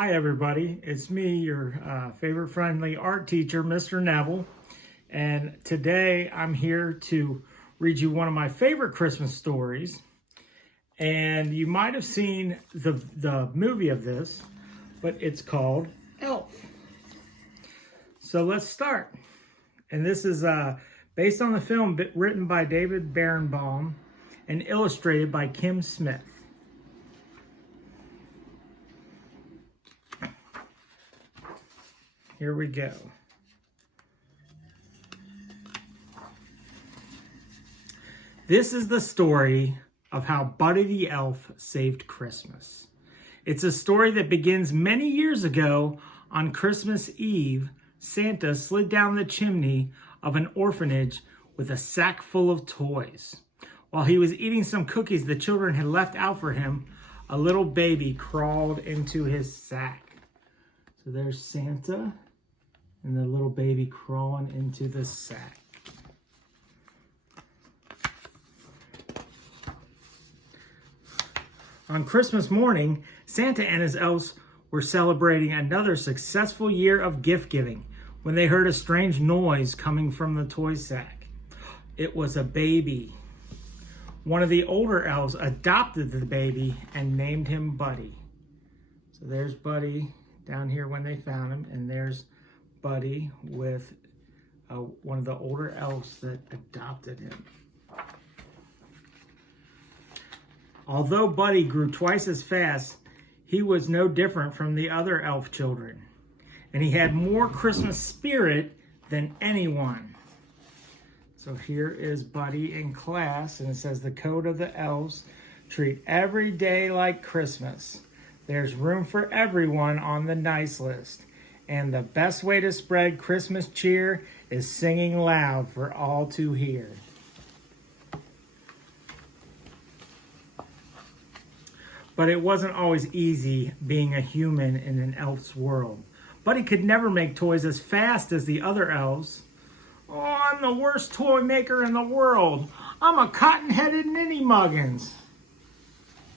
Hi everybody, it's me, your favorite friendly art teacher, Mr. Neville, and today I'm here to read you one of my favorite Christmas stories. And you might have seen the movie of this, but it's called Elf. So let's start. And this is based on the film written by David Barenbaum and illustrated by Kim Smith. Here we go. This is the story of how Buddy the Elf saved Christmas. It's a story that begins many years ago. On Christmas Eve, Santa slid down the chimney of an orphanage with a sack full of toys. While he was eating some cookies the children had left out for him, a little baby crawled into his sack. So there's Santa and the little baby crawling into the sack. On Christmas morning, Santa and his elves were celebrating another successful year of gift giving when they heard a strange noise coming from the toy sack. It was a baby. One of the older elves adopted the baby and named him Buddy. So there's Buddy down here when they found him, and there's Buddy with one of the older elves that adopted him. Although Buddy grew twice as fast, he was no different from the other elf children, and he had more Christmas spirit than anyone. So here is Buddy in class, and it says the code of the elves: treat every day like Christmas. There's room for everyone on the nice list. And the best way to spread Christmas cheer is singing loud for all to hear. But it wasn't always easy being a human in an elf's world. Buddy could never make toys as fast as the other elves. Oh, I'm the worst toy maker in the world. I'm a cotton-headed ninny-muggins.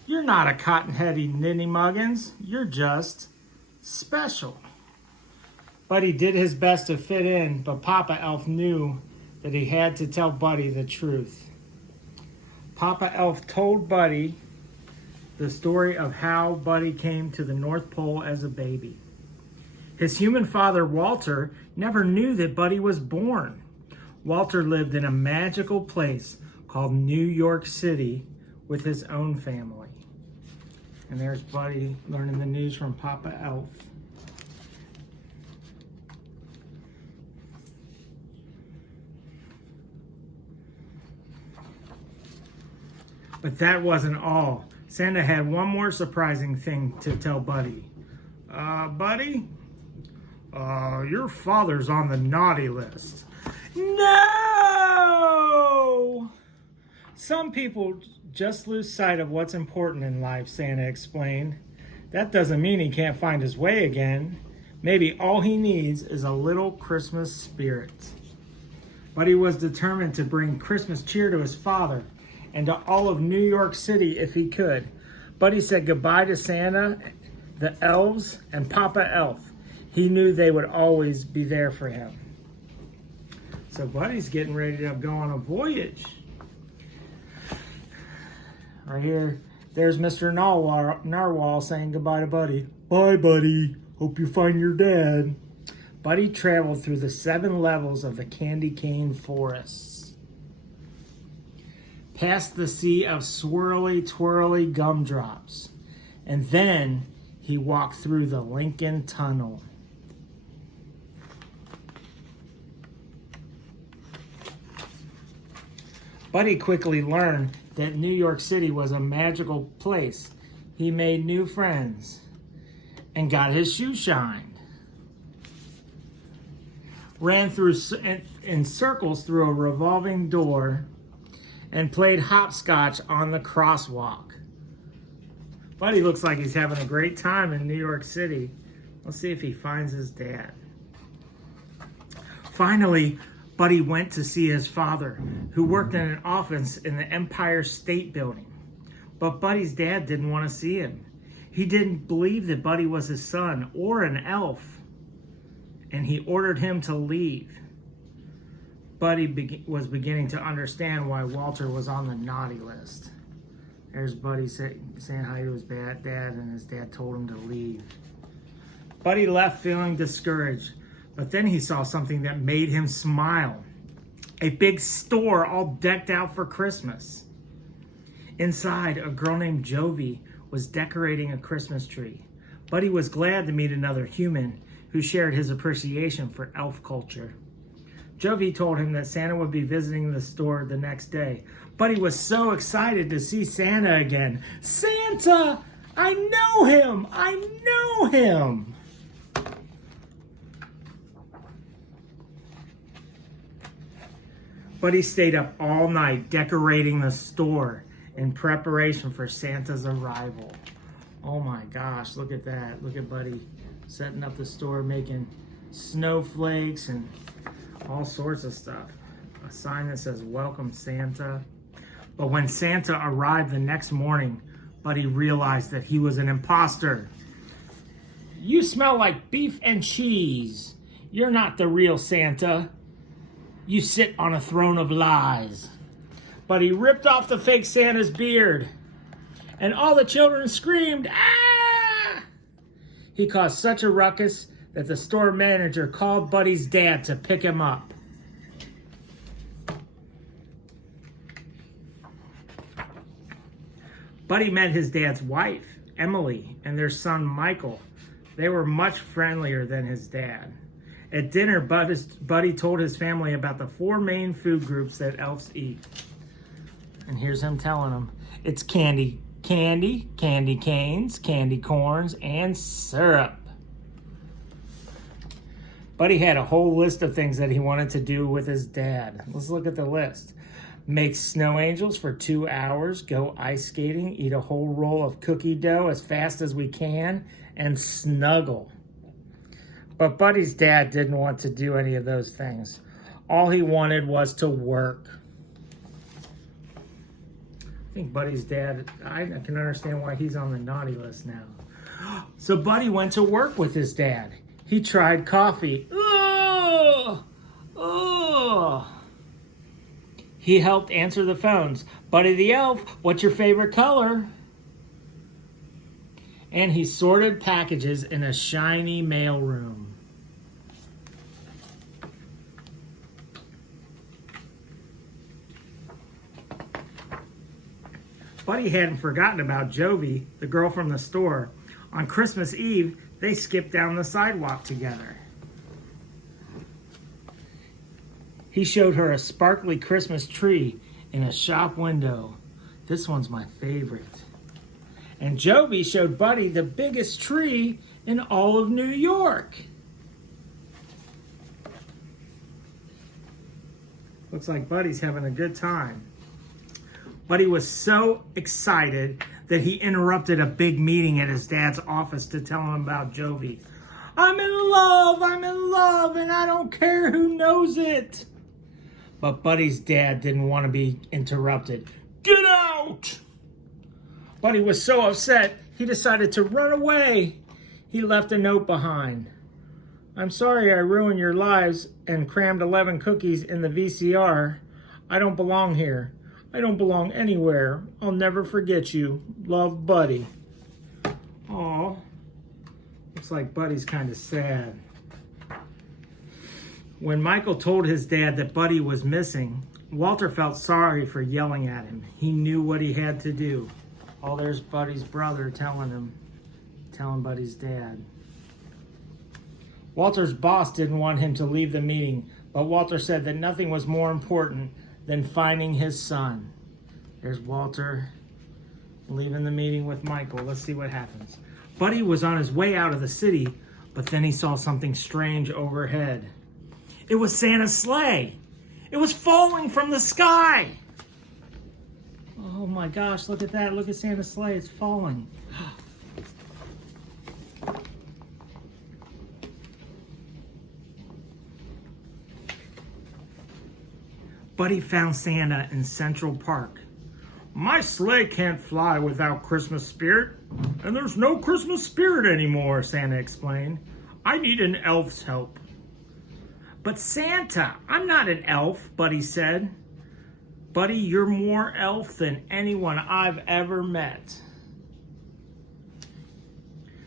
You're not a cotton-headed ninny-muggins. You're just special. Buddy did his best to fit in, but Papa Elf knew that he had to tell Buddy the truth. Papa Elf told Buddy the story of how Buddy came to the North Pole as a baby. His human father, Walter, never knew that Buddy was born. Walter lived in a magical place called New York City with his own family. And there's Buddy learning the news from Papa Elf. But that wasn't all. Santa had one more surprising thing to tell Buddy. Buddy, your father's on the naughty list. No! Some people just lose sight of what's important in life, Santa explained. That doesn't mean he can't find his way again. Maybe all he needs is a little Christmas spirit. Buddy was determined to bring Christmas cheer to his father and to all of New York City if he could. Buddy said goodbye to Santa, the elves, and Papa Elf. He knew they would always be there for him. So Buddy's getting ready to go on a voyage. Right here, there's Mr. Narwhal saying goodbye to Buddy. Bye, Buddy. Hope you find your dad. Buddy traveled through the 7 levels of the candy cane forests, past the sea of swirly, twirly gumdrops, and then he walked through the Lincoln Tunnel. Buddy quickly learned that New York City was a magical place. He made new friends and got his shoe shined. Ran through in circles through a revolving door and played hopscotch on the crosswalk. Buddy looks like he's having a great time in New York City. Let's see if he finds his dad. Finally, Buddy went to see his father, who worked in an office in the Empire State Building. But Buddy's dad didn't want to see him. He didn't believe that Buddy was his son or an elf, and he ordered him to leave. Buddy was beginning to understand why Walter was on the naughty list. There's Buddy saying hi to his dad, and his dad told him to leave. Buddy left feeling discouraged, but then he saw something that made him smile. A big store all decked out for Christmas. Inside, a girl named Jovi was decorating a Christmas tree. Buddy was glad to meet another human who shared his appreciation for elf culture. Jovi told him that Santa would be visiting the store the next day. Buddy was so excited to see Santa again. Santa! I know him! I know him! Buddy stayed up all night decorating the store in preparation for Santa's arrival. Oh my gosh, look at that. Look at Buddy setting up the store, making snowflakes and all sorts of stuff. A sign that says, "Welcome, Santa." But when Santa arrived the next morning, Buddy realized that he was an imposter. "You smell like beef and cheese. You're not the real Santa. You sit on a throne of lies." Buddy ripped off the fake Santa's beard, and all the children screamed, "Ah!" He caused such a ruckus that the store manager called Buddy's dad to pick him up. Buddy met his dad's wife, Emily, and their son, Michael. They were much friendlier than his dad. At dinner, Buddy told his family about the 4 main food groups that elves eat. And here's him telling them, it's candy canes, candy corns, and syrup. Buddy had a whole list of things that he wanted to do with his dad. Let's look at the list. Make snow angels for 2 hours, go ice skating, eat a whole roll of cookie dough as fast as we can, and snuggle. But Buddy's dad didn't want to do any of those things. All he wanted was to work. I think Buddy's dad, I can understand why he's on the naughty list now. So Buddy went to work with his dad. He tried coffee. Oh! Oh! He helped answer the phones. Buddy the elf, what's your favorite color? And he sorted packages in a shiny mailroom. Buddy hadn't forgotten about Jovi, the girl from the store. On Christmas Eve, they skipped down the sidewalk together. He showed her a sparkly Christmas tree in a shop window. This one's my favorite. And Jovi showed Buddy the biggest tree in all of New York. Looks like Buddy's having a good time. Buddy was so excited that he interrupted a big meeting at his dad's office to tell him about Jovi. I'm in love, and I don't care who knows it. But Buddy's dad didn't want to be interrupted. Get out! Buddy was so upset, he decided to run away. He left a note behind. I'm sorry I ruined your lives and crammed 11 cookies in the VCR. I don't belong here. I don't belong anywhere. I'll never forget you. Love, Buddy. Aw. Looks like Buddy's kind of sad. When Michael told his dad that Buddy was missing, Walter felt sorry for yelling at him. He knew what he had to do. Oh, there's Buddy's brother telling Buddy's dad. Walter's boss didn't want him to leave the meeting, but Walter said that nothing was more important than finding his son. There's Walter leaving the meeting with Michael. Let's see what happens. Buddy was on his way out of the city, but then he saw something strange overhead. It was Santa's sleigh. It was falling from the sky. Oh my gosh, look at that. Look at Santa's sleigh. It's falling. Buddy found Santa in Central Park. My sleigh can't fly without Christmas spirit. And there's no Christmas spirit anymore, Santa explained. I need an elf's help. But Santa, I'm not an elf, Buddy said. Buddy, you're more elf than anyone I've ever met.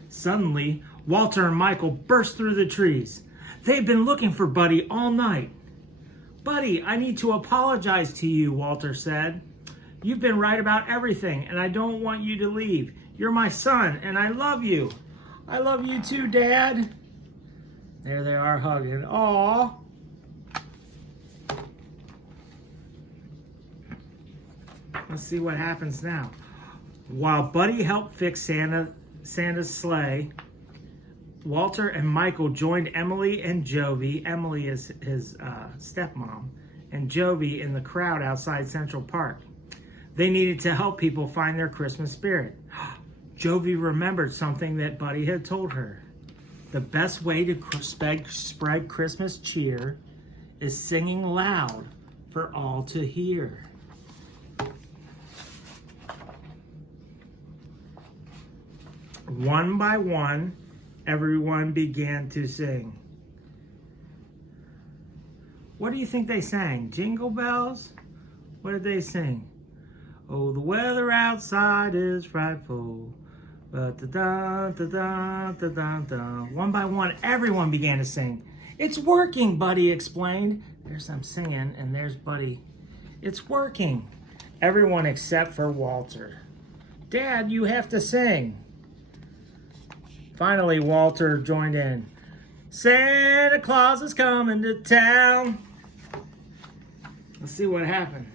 Suddenly, Walter and Michael burst through the trees. They'd been looking for Buddy all night. Buddy, I need to apologize to you, Walter said. You've been right about everything, and I don't want you to leave. You're my son, and I love you. I love you too, Dad. There they are hugging. Aww. Let's see what happens now. While Buddy helped fix Santa's sleigh, Walter and Michael joined Emily and Jovi. Emily is his stepmom, and Jovi in the crowd outside Central Park. They needed to help people find their Christmas spirit. Jovi remembered something that Buddy had told her. The best way to spread Christmas cheer is singing loud for all to hear. One by one, everyone began to sing. What do you think they sang? Jingle bells? What did they sing? Oh, the weather outside is frightful. But da da da da da da. One by one, everyone began to sing. It's working, Buddy explained. There's them singing, and there's Buddy. It's working. Everyone except for Walter. Dad, you have to sing. Finally, Walter joined in. Santa Claus is coming to town. Let's see what happened.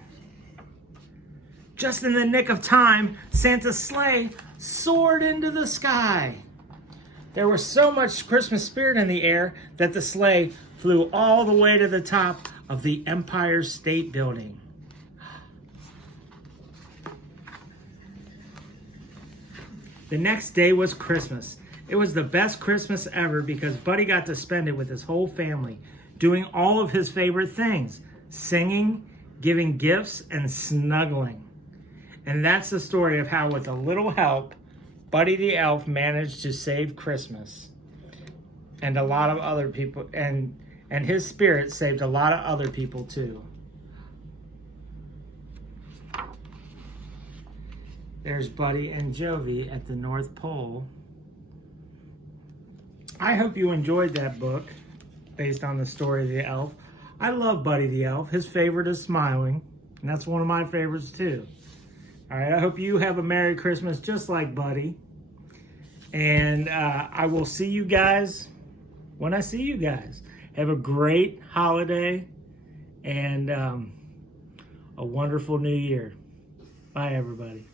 Just in the nick of time, Santa's sleigh soared into the sky. There was so much Christmas spirit in the air that the sleigh flew all the way to the top of the Empire State Building. The next day was Christmas. It was the best Christmas ever because Buddy got to spend it with his whole family, doing all of his favorite things, singing, giving gifts, and snuggling. And that's the story of how, with a little help, Buddy the Elf managed to save Christmas. And a lot of other people, and his spirit saved a lot of other people too. There's Buddy and Jovi at the North Pole. I hope you enjoyed that book based on the story of the elf. I love Buddy the Elf. His favorite is smiling, and that's one of my favorites too. All right, I hope you have a Merry Christmas just like Buddy. And I will see you guys when I see you guys. Have a great holiday and a wonderful new year. Bye, everybody.